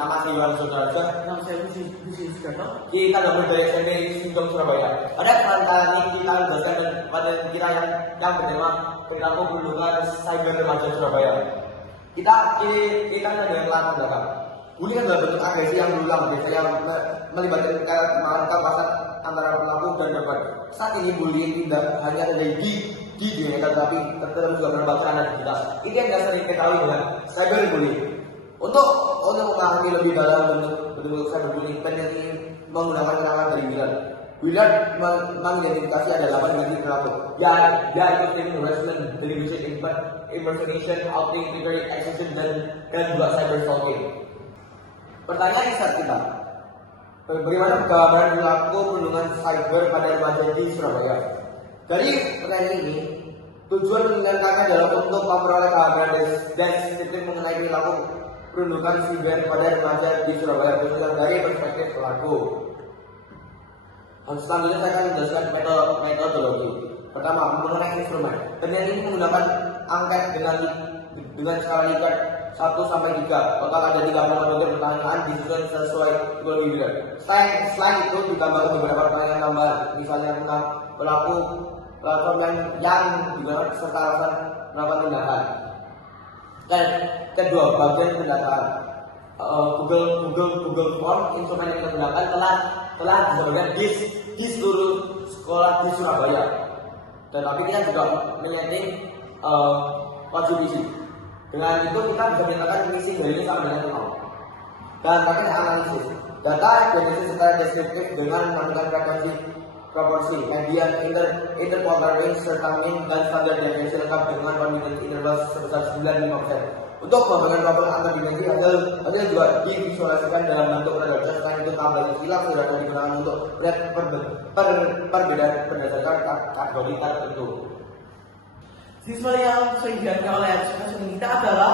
nama saya Iwan Sodarja. Nama saya Budi Sudarto. Kita dari SMP Sindong Surabaya. Pada kesempatan ini kita jelaskan pada kita yang bertema perilaku perlindungan cyber remaja Surabaya. Kita ada yang latar belakang. Bully adalah bentuk agresi yang berulang, biasanya melibatkan kekerasan antara pelaku dan korban. Saat ini bullying tidak hanya terjadi di dunia nyata, tapi terus juga berbagai analitas. Ini yang sering ketahui dengan cyberbullying. Untuk memahami lebih dalam bentuk cyberbullying, peneliti menggunakan keterangan dari Willard mengidentifikasi ada 8 jenis perilaku. Yaitu criminal harassment, derivation, impersonation, outing, triggering, accusation, dan juga cyberstalking. Pertanyaan saat kita, bagaimana gambaran perilaku perlindungan cyber pada remaja di Surabaya? Dari pertanyaan ini, tujuan mengingatkan adalah untuk memperoleh gambaran dan statistik mengenai perilaku perlindungan cyber pada remaja di Surabaya, khususnya dari perspektif pelaku. Selanjutnya saya akan menjelaskan metodologi. Pertama, mengenai instrumen. Penelitian ini menggunakan angket dengan skala Likert 1-3. Total ada 30 metode pertanyaan disusun sesuai metode Willard. Selain itu ditambahkan beberapa pertanyaan tambahan, misalnya tentang pelaku platform yang digunakan serta alasan melakukan tindakan. Dan kedua, bagian pendataan. Google Form instrumen yang kita gunakan telah disebarkan di seluruh sekolah di Surabaya. Tetapi kita juga menyeting wajib isi. Dengan itu kita bisa menyatakan misi ini sama dengan 0. Dan terakhir analisis. Data dianalisis secara deskriptif dengan menentukan frekuensi proporsi, median, interquartile range, serta mean dan standar deviasi lengkap dengan confidence interval sebesar 95%. Untuk pembagian problem antar dimensi hasil juga divisualisasikan dalam bentuk radar. Selain itu tabel istilah sudah digunakan untuk melihat perbedaan berdasarkan kategori tertentu. Siswa yang sering diajarkan oleh eksplosion kita adalah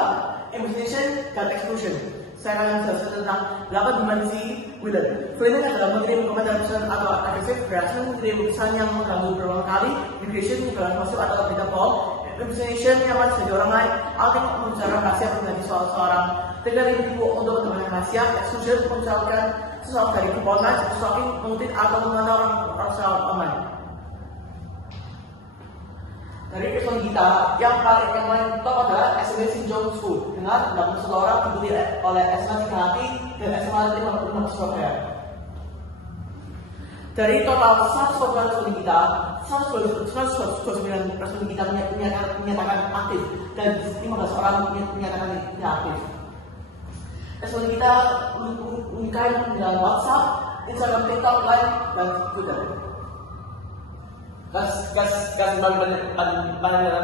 impersonation dan exclusion. Saya akan menjelaskan tentang 8 dimensi Willard. Framing adalah mengirim komentar pesan atau agresif, reaction mengirim pesan yang mengganggu berulang kali, negation menyebarkan masuk atau berita bohong, impersonation nyaman sebagai orang lain, outing membicarakan rahasia pribadi soal seorang, trigger individu untuk menemukan rahasia, exclusion membicarakan sesuatu dari online, stalking, mengutip atau mengenal orang secara online. Dari person kita yang paling top adalah SMA Sinjong School dengan 81 orang dibuli oleh SMA Cikalati dan SMA 5 Surabaya. Dari total 100 person kita, 129 person kita menyatakan aktif dan 15 orang menyatakan tidak aktif. SMA kita unikkan dengan WhatsApp, Instagram, TikTok, Line, dan Twitter. Pandangan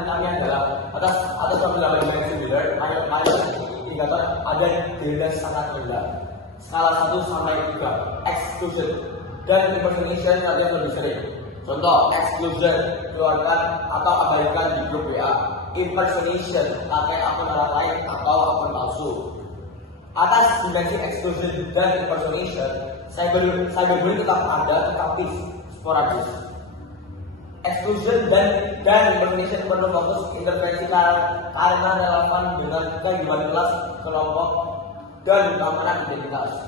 kami adalah atas 8 dimensi Willard, indikator ada denda sangat rendah, skala 1-3, exclusion dan impersonation ada yang lebih sering. Contoh, exclusion keluarkan atau abaikan di grup WA, impersonation pakai akun orang lain atau akun palsu. Atas dimensi exclusion dan impersonation, cyberbullying tetap ada tetapi sporadis. Exclusion dan impersonation perlu fokus intervensi karena relevan dengan kehidupan kelas, kelompok, dan keamanan identitas.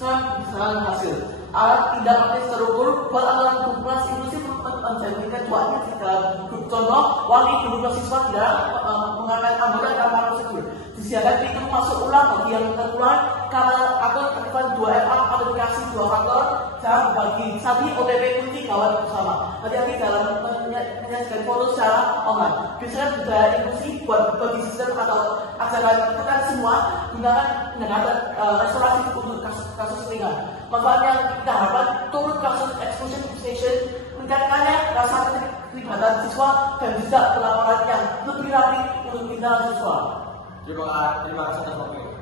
Saran hasil, alat tidak aktif terukur beralasan grup kelas inklusif mencerminkan cuaknya di dalam grup. Contoh, wali grup kelas siswa tidak mengangkat anggota tanpa prosedur. Disediakan pintu masuk ulang bagi yang tertular karena akun aktifan 2FA aplikasi 2 faktor dan bagi sapi OTP kunci gawat bersama. Hati-hati dalam menyajikan foto secara online. Biasanya budaya inklusi buat bagi sistem atau ajaran tekan semua gunakan pendekatan restorasi untuk kasus ringan. Manfaat yang kita harapkan turun kasus exclusion station, meningkatkannya rasa keterlibatan siswa dan juga pelaporan yang lebih rapi untuk tindakan siswa. Terima kasih atas waktunya.